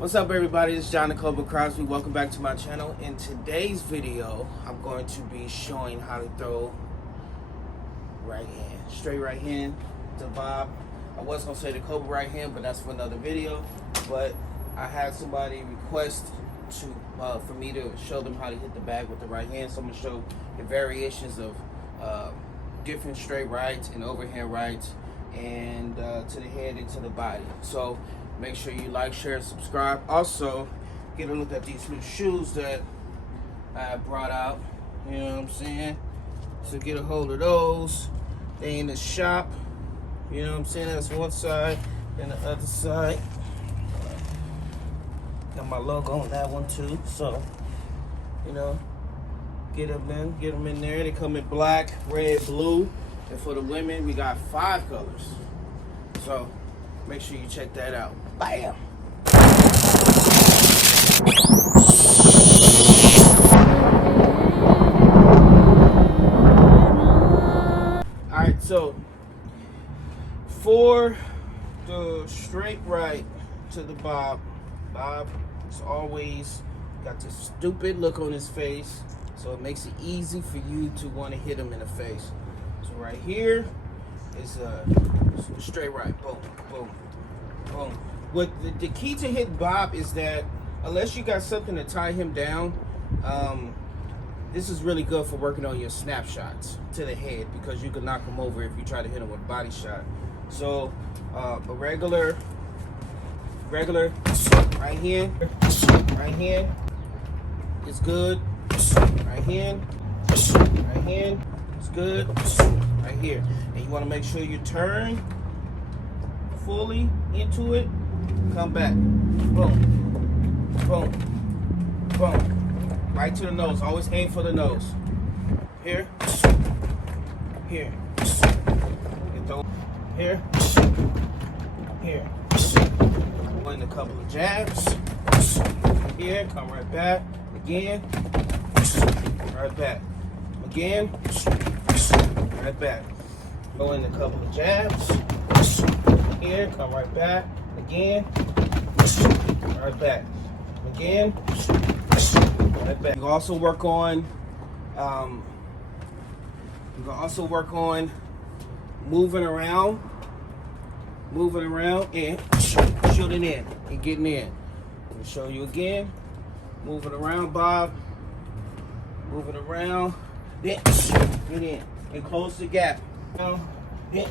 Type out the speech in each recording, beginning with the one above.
What's up, everybody? It's Team Cobra Crosby. Welcome back to my channel. In today's video, I'm going to be showing how to throw right hand, straight right hand to bob. I was gonna say the Cobra right hand, but that's for another video. But I had somebody request for me to show them how to hit the bag with the right hand. So I'm gonna show the variations of different straight rights and overhand rights, and to the head and to the body. So make sure you like, share, and subscribe. Also, get a look at these new shoes that I brought out. You know what I'm saying? So get a hold of those. They in the shop. You know what I'm saying? That's one side. And the other side, got my logo on that one too. So, you know, get them in there. They come in black, red, blue. And for the women, we got 5 colors. So make sure you check that out. Bam! Alright, so for the straight right to the bob is always got this stupid look on his face, so it makes it easy for you to want to hit him in the face. So right here is straight right. Boom, boom, boom. What the key to hit bob is that unless you got something to tie him down, this is really good for working on your snapshots to the head, because you can knock him over if you try to hit him with a body shot. So a regular right hand is good. Right hand is good. Right here, and you want to make sure you turn fully into it. Come back. Boom, boom, boom. Right to the nose. Always aim for the nose. Here, here. Get those. Here, here. Going a couple of jabs. Here, come right back. Again, right back. Again, right back. Go in a couple of jabs. Here, come right back. Again, right back. Again, right back. You can also work on moving around and shooting in and getting in. Let me show you again. Moving around, bob. Moving around. Then get in and close the gap. Get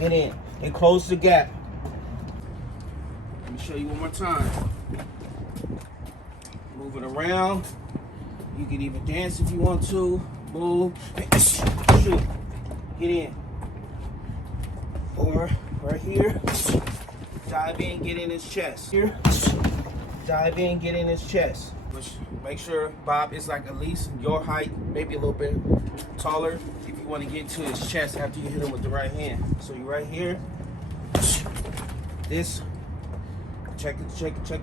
in and close the gap. Let me show you one more time. Moving around. You can even dance if you want to. Move. Shoot. Get in. Or right here. Dive in, get in his chest. Here. Dive in, get in his chest. Which make sure bob is like at least your height, maybe a little bit taller, if you want to get to his chest after you hit him with the right hand. So you're right here. This, check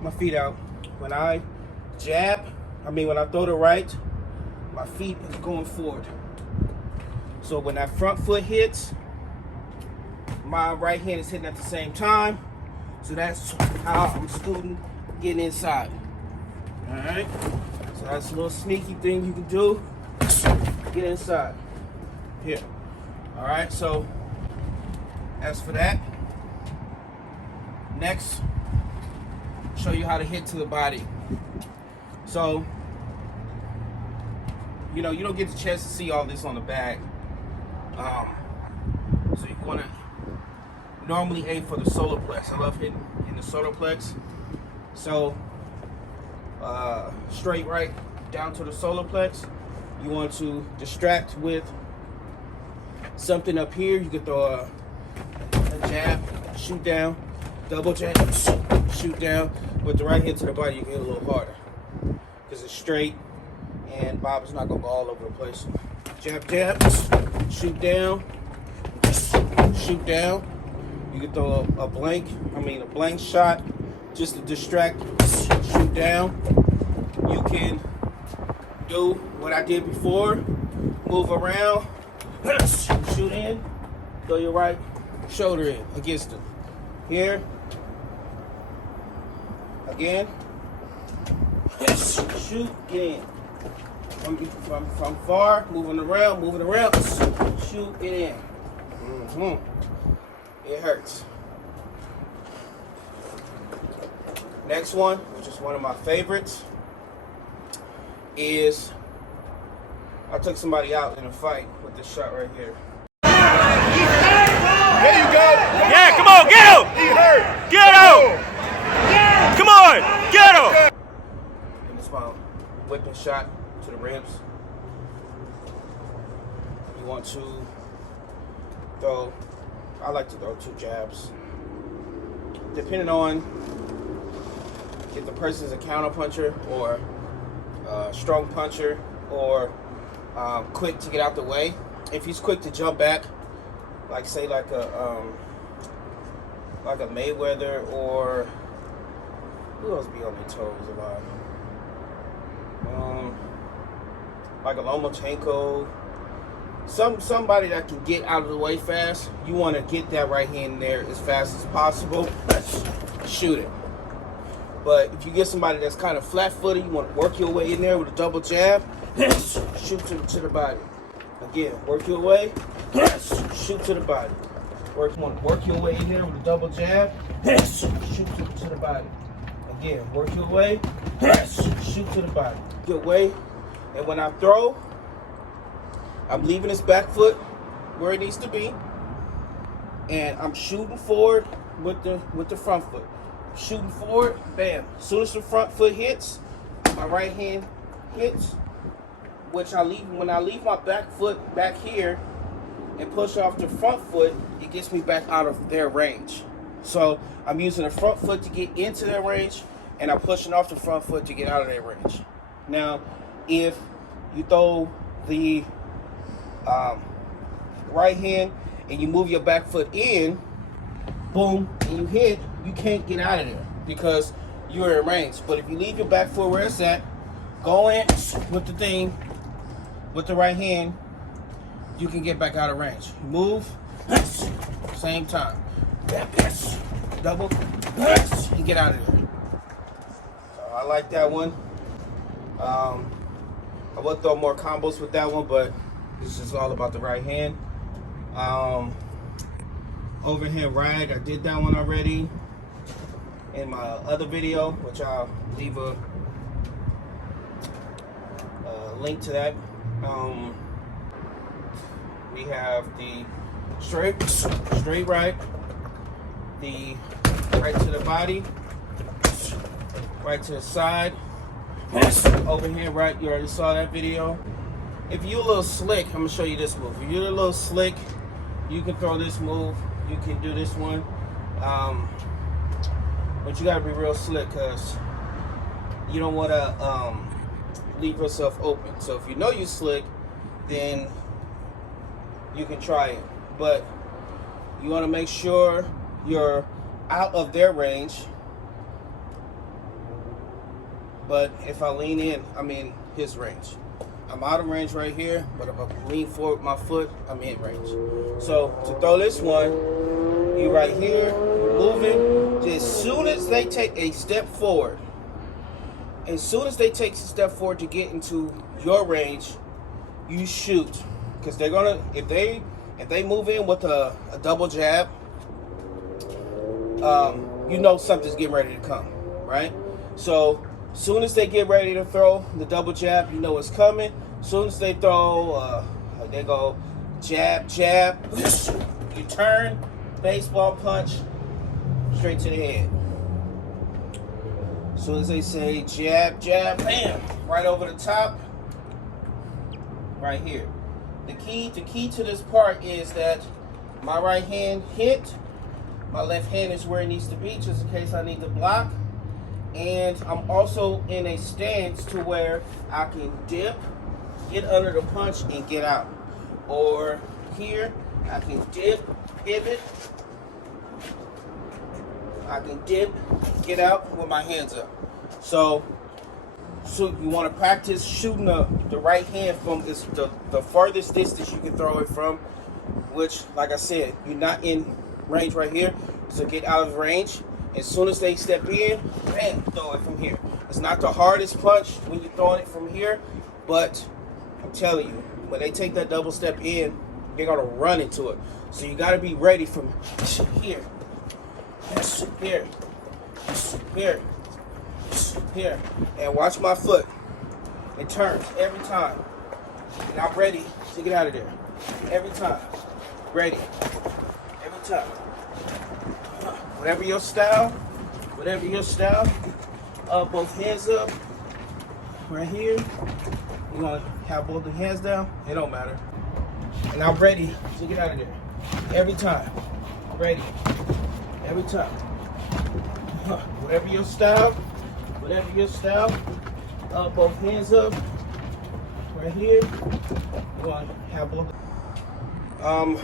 my feet out. When I when I throw the right, my feet is going forward. So when that front foot hits, my right hand is hitting at the same time. So that's how I'm scooting, getting inside. Alright? So that's a little sneaky thing you can do. Get inside. Here. Alright, so as for that, next, show you how to hit to the body. So, you know, you don't get the chance to see all this on the bag. So you want to normally aim for the solar plex. I love hitting in the solar plex. So, straight right down to the solar plex. You want to distract with something up here. You can throw a jab, shoot down, double jab, shoot down. With the right hand to the body, you can hit a little harder because it's straight, and bob is not gonna go all over the place. Jab, jab, shoot down, shoot down. You can throw a blank shot just to distract, shoot down. You can do what I did before, move around, shoot in, throw your right shoulder in against him. Here, Again. Shoot, get in. From far, moving around, shoot, get in. It hurts. Next one, which is one of my favorites, is I took somebody out in a fight with this shot right here. There you go. Yeah, come on, get him! He hurt. Get him! Come on, get him! And it's my whipping shot to the ribs. You want to throw, I like to throw 2 jabs. Depending on if the person's a counter puncher or a strong puncher or quick to get out the way. If he's quick to jump back, like say like a Mayweather, or who else be on their toes a lot? Like a Lomachenko, somebody that can get out of the way fast. You want to get that right hand there as fast as possible. Shoot it. But if you get somebody that's kind of flat-footed, you want to work your way in there with a double jab. Shoot to the body. Again, work your way. Shoot to the body. You want to work your way in there with a double jab. Shoot to the body. Again, work your way. Shoot to the body. Good way. And when I throw, I'm leaving his back foot where it needs to be, and I'm shooting forward with the front foot. Shooting forward, bam. As soon as the front foot hits, my right hand hits, which when I leave my back foot back here and push off the front foot, it gets me back out of their range. So I'm using the front foot to get into their range, and I'm pushing off the front foot to get out of their range. Now, if you throw the right hand and you move your back foot in, boom, and you hit, you can't get out of there because you're in range. But if you leave your back foot where it's at, go in with the thing, with the right hand, you can get back out of range. Move, same time. Double, and get out of there. So I like that one. I would throw more combos with that one, but it's just all about the right hand. Overhand right, I did that one already in my other video, which I'll leave a link to that. We have the straight right, the right to the body, right to the side, overhand right, you already saw that video. If you're a little slick, I'm gonna show you this move. If you're a little slick, you can throw this move, you can do this one, but you gotta be real slick because you don't wanna leave yourself open. So if you know you're slick, then you can try it, but you wanna make sure you're out of their range. But if I lean in, I'm in his range. I'm out of range right here, but if I lean forward with my foot, I'm in range. So to throw this one, you right here, moving. As soon as they take a step forward, to get into your range, you shoot. Because they're gonna, if they move in with a double jab, you know something's getting ready to come, right? So soon as they get ready to throw the double jab, you know it's coming. Soon as they throw, they go jab, jab, you turn, baseball punch, straight to the head. Soon as they say jab, jab, bam, right over the top, right here. The key to this part is that my right hand hit, my left hand is where it needs to be, just in case I need to block. And I'm also in a stance to where I can dip, get under the punch, and get out. Or here, I can dip, pivot. I can dip, get out with my hands up. So you want to practice shooting the right hand from the farthest distance you can throw it from, which, like I said, you're not in range right here. So get out of range. As soon as they step in, bam, throw it from here. It's not the hardest punch when you're throwing it from here, but I'm telling you, when they take that double step in, they're gonna run into it. So you gotta be ready from here, here, here, here, and watch my foot. It turns every time, and I'm ready to get out of there. Every time, ready, every time. Whatever your style, both hands up, right here. You're gonna have both the hands down, it don't matter. And I'm ready to get out of there. Every time, ready, every time. Whatever your style, both hands up, right here. You're gonna have both. I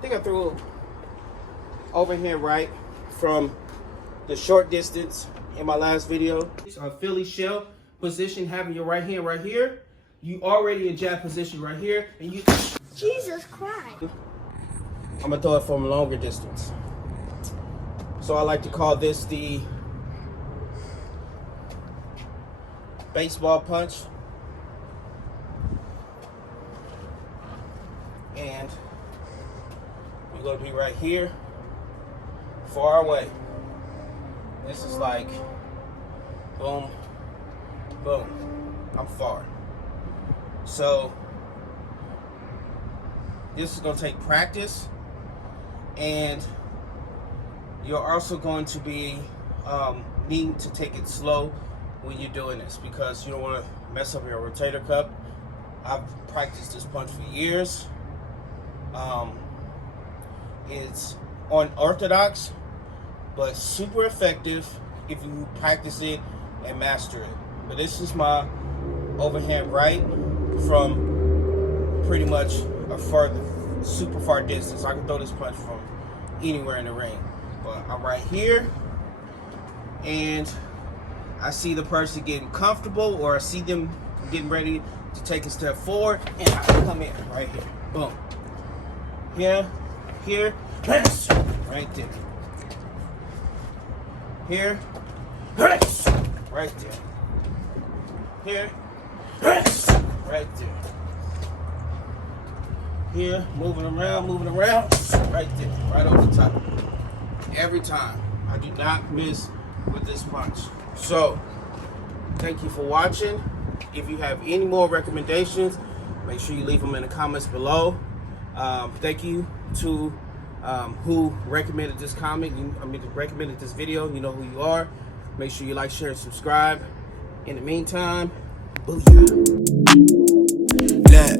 think I threw overhand right from the short distance in my last video. A Philly shell position, having your right hand right here. You already in jab position right here, and you. Jesus Christ. I'm gonna throw it from a longer distance. So I like to call this the baseball punch. And we're gonna be right here, far away. This is like, boom, boom. I'm far. So this is gonna take practice, and you're also going to be needing to take it slow when you're doing this, because you don't want to mess up your rotator cuff. I've practiced this punch for years. It's unorthodox, but super effective if you practice it and master it. But this is my overhand right from pretty much a super far distance. I can throw this punch from anywhere in the ring. But I'm right here, and I see the person getting comfortable, or I see them getting ready to take a step forward, and I come in right here. Boom. Here, right there. Here, right there. Here, right there. Here, moving around, right there, right over the top. Every time. I do not miss with this punch. So, thank you for watching. If you have any more recommendations, make sure you leave them in the comments below. Thank you to who recommended this recommended this video. You know who you are. Make sure you like, share, and subscribe. In the meantime, booyah. Okay.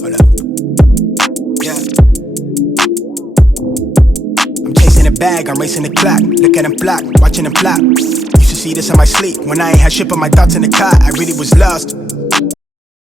Hold up. Yeah. I'm chasing a bag, I'm racing the clock. Look at them flock, watching them flop. Used to see this in my sleep when I ain't had shit but my thoughts in the car. I really was lost.